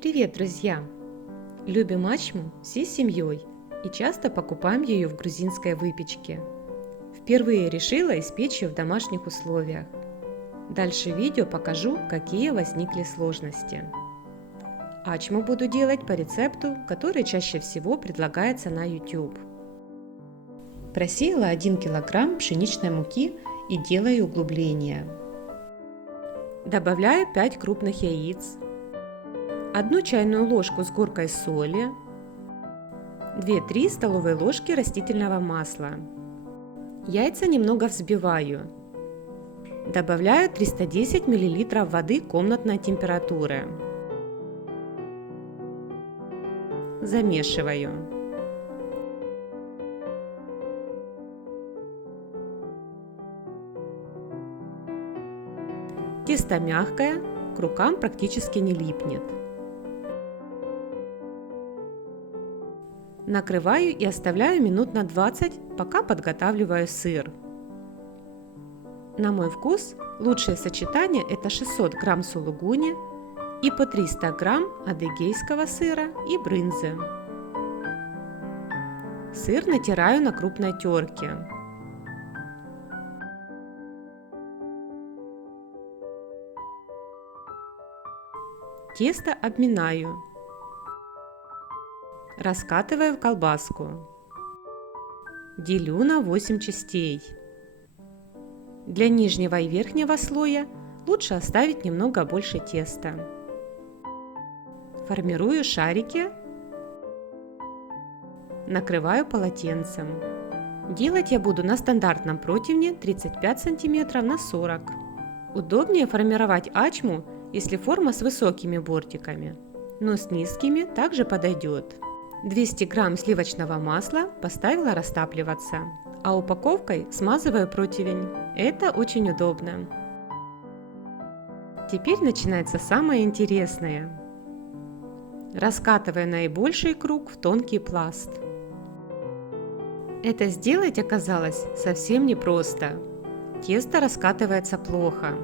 Привет, друзья! Любим ачму всей семьей и часто покупаем ее в грузинской выпечке. Впервые решила испечь ее в домашних условиях. Дальше в видео покажу, какие возникли сложности. Ачму буду делать по рецепту, который чаще всего предлагается на YouTube. Просеяла 1 кг пшеничной муки и делаю углубления. Добавляю 5 крупных яиц, 1 чайную ложку с горкой соли, 2-3 столовые ложки растительного масла. Яйца немного взбиваю. Добавляю 310 мл воды комнатной температуры. Замешиваю. Тесто мягкое, к рукам практически не липнет. Накрываю и оставляю минут на 20, пока подготавливаю сыр. На мой вкус лучшее сочетание это 600 грамм сулугуни и по 300 грамм адыгейского сыра и брынзы. Сыр натираю на крупной терке. Тесто обминаю. Раскатываю в колбаску. Делю на 8 частей. Для нижнего и верхнего слоя лучше оставить немного больше теста. Формирую шарики. Накрываю полотенцем. Делать я буду на стандартном противне 35 см на 40 см. Удобнее формировать ачму, если форма с высокими бортиками, но с низкими также подойдет. 200 грамм сливочного масла поставила растапливаться, а упаковкой смазываю противень. Это очень удобно. Теперь начинается самое интересное. Раскатывая наибольший круг в тонкий пласт. Это сделать оказалось совсем непросто. Тесто раскатывается плохо.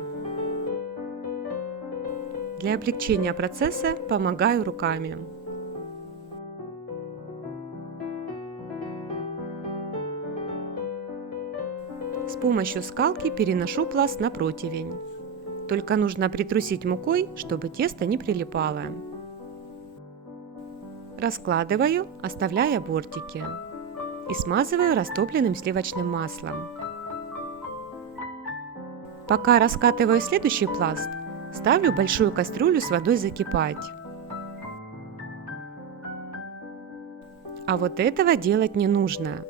Для облегчения процесса помогаю руками. С помощью скалки переношу пласт на противень. Только нужно притрусить мукой, чтобы тесто не прилипало. Раскладываю, оставляя бортики. И смазываю растопленным сливочным маслом. Пока раскатываю следующий пласт, ставлю большую кастрюлю с водой закипать. А вот этого делать не нужно.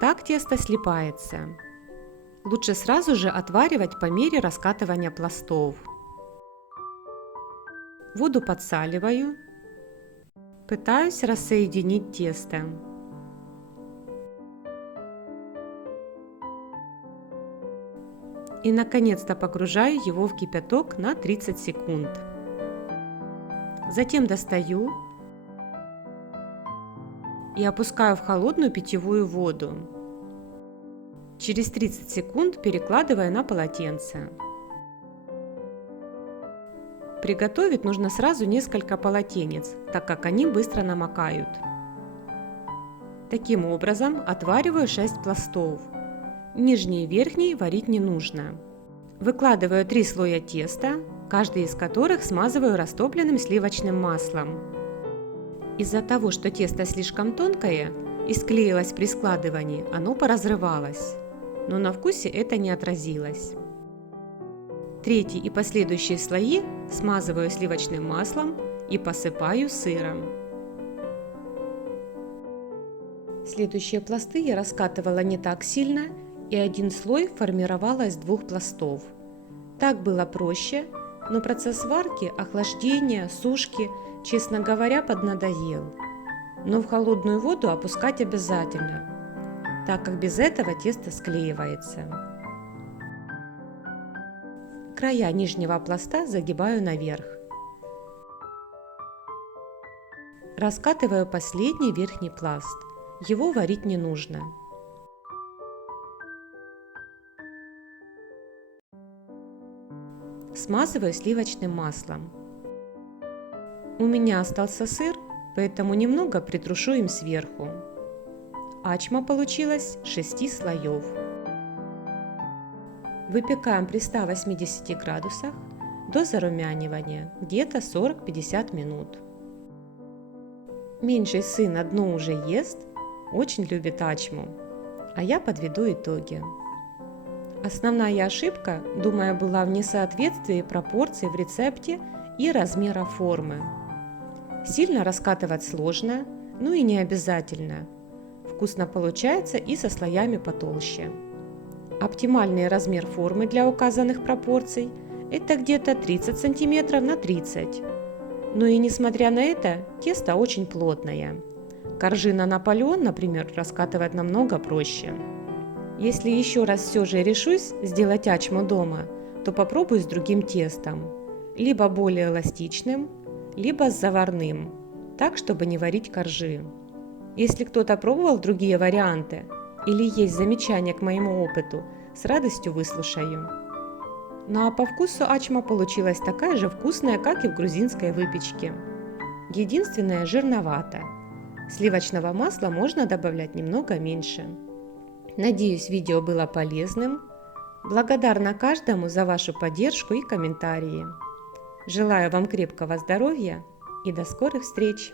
Так тесто слипается. Лучше сразу же отваривать по мере раскатывания пластов. Воду подсаливаю. Пытаюсь рассоединить тесто. И наконец-то погружаю его в кипяток на 30 секунд. Затем достаю и опускаю в холодную питьевую воду. Через 30 секунд перекладываю на полотенце. Приготовить нужно сразу несколько полотенец, так как они быстро намокают. Таким образом отвариваю 6 пластов. Нижний и верхний варить не нужно. Выкладываю 3 слоя теста, каждый из которых смазываю растопленным сливочным маслом. Из-за того, что тесто слишком тонкое и склеилось при складывании, оно поразрывалось, но на вкусе это не отразилось. Третий и последующие слои смазываю сливочным маслом и посыпаю сыром. Следующие пласты я раскатывала не так сильно, и один слой формировала из 2 пластов. Так было проще, но процесс варки, охлаждения, сушки, честно говоря, поднадоел. Но в холодную воду опускать обязательно, так как без этого тесто склеивается. Края нижнего пласта загибаю наверх. Раскатываю последний верхний пласт. Его варить не нужно. Смазываю сливочным маслом. У меня остался сыр, поэтому немного притрушу им сверху. Ачма получилась 6 слоев. Выпекаем при 180 градусах до зарумянивания, где-то 40-50 минут. Меньший сын одно уже ест, очень любит ачму, а я подведу итоги. Основная ошибка, думаю, была в несоответствии пропорций в рецепте и размера формы. Сильно раскатывать сложно, но и не обязательно. Вкусно получается и со слоями потолще. Оптимальный размер формы для указанных пропорций – это где-то 30 см на 30 см. Но и несмотря на это, тесто очень плотное. Коржи на Наполеон, например, раскатывать намного проще. Если еще раз все же решусь сделать ачму дома, то попробую с другим тестом. Либо более эластичным, либо с заварным, так, чтобы не варить коржи. Если кто-то пробовал другие варианты или есть замечания к моему опыту, с радостью выслушаю. Ну а по вкусу ачма получилась такая же вкусная, как и в грузинской выпечке. Единственное, жирновато. Сливочного масла можно добавлять немного меньше. Надеюсь, видео было полезным. Благодарна каждому за вашу поддержку и комментарии. Желаю вам крепкого здоровья и до скорых встреч!